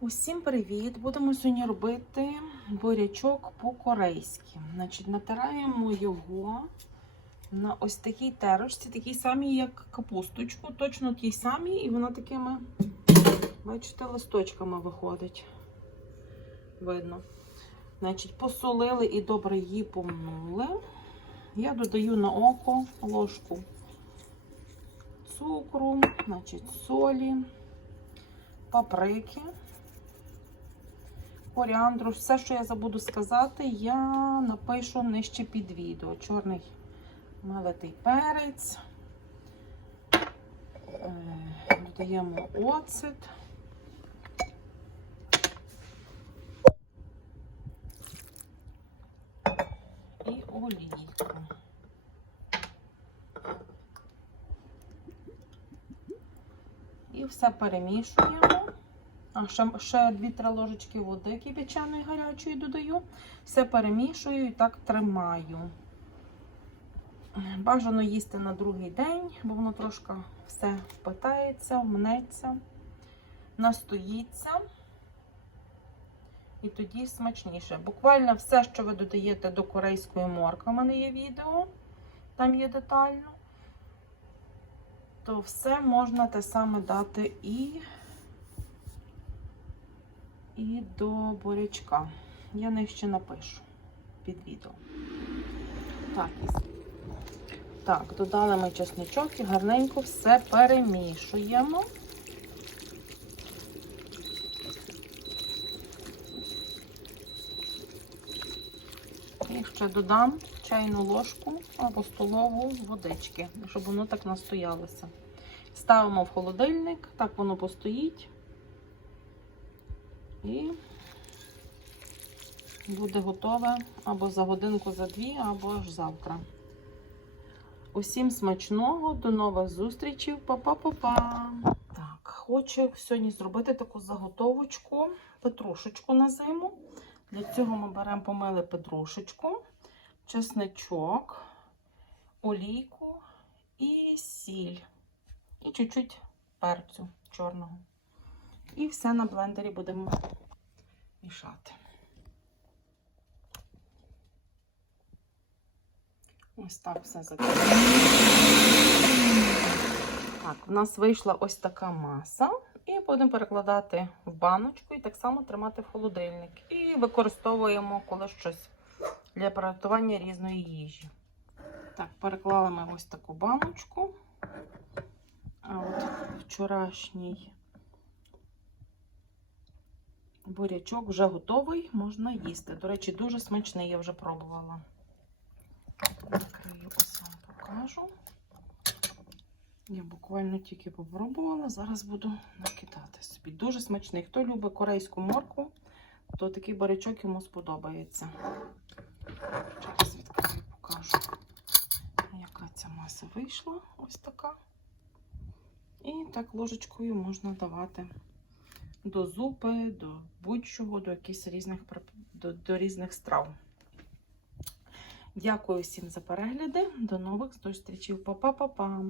Усім привіт! Будемо сьогодні робити бурячок по-корейськи. Значить, натираємо його на ось такій терочці, такій самій, як капусточку, точно тій самій, і вона такими, бачите, листочками виходить. Видно. Значить, посолили і добре її помнули. Я додаю на око ложку цукру, значить, солі, паприки коріандру. Все, що я забуду сказати, я напишу нижче під відео. Чорний мелитий перець. Е, Додаємо оцет. І олійку. І все перемішуємо. Ще, ще 2-3 ложечки води кипячаної гарячої додаю. Все перемішую і так тримаю. Бажано їсти на другий день, бо воно трошки все впитається, вмнеться, настоїться. І тоді смачніше. Буквально все, що ви додаєте до корейської морки, у мене є відео, там є детально, то все можна те саме дати і і до бурячка. Я них ще напишу під відео. Так, так, додали ми чесничок і гарненько все перемішуємо. І ще додам чайну ложку або столову водички, щоб воно так настоялося. Ставимо в холодильник, так воно постоїть. І буде готове або за годинку, за дві, або аж завтра. Усім смачного, до нових зустрічей. Па-па-па-па! Так, хочу сьогодні зробити таку заготовочку, петрушечку на зиму. Для цього ми беремо помили петрушечку, чесничок, олійку і сіль. І чуть-чуть перцю чорного. І все на блендері будемо мішати. Ось так все закриваємо. Так, в нас вийшла ось така маса. І будемо перекладати в баночку і так само тримати в холодильник. І використовуємо коли щось для приготування різної їжі. Так, переклали ми ось таку баночку. А от вчорашній бурячок вже готовий, можна їсти. До речі, дуже смачний, я вже пробувала. Накрию, ось вам покажу. Я буквально тільки попробувала, зараз буду накидати собі. Дуже смачний. Хто любить корейську моркву, то такий барячок йому сподобається. Зараз відкрию, покажу, яка ця маса вийшла. Ось така. І так ложечкою можна давати до зупи, до будь-чого, до якихось різних, до, до різних страв. Дякую всім за перегляди. До нових зустрічей. Па-па-па-па!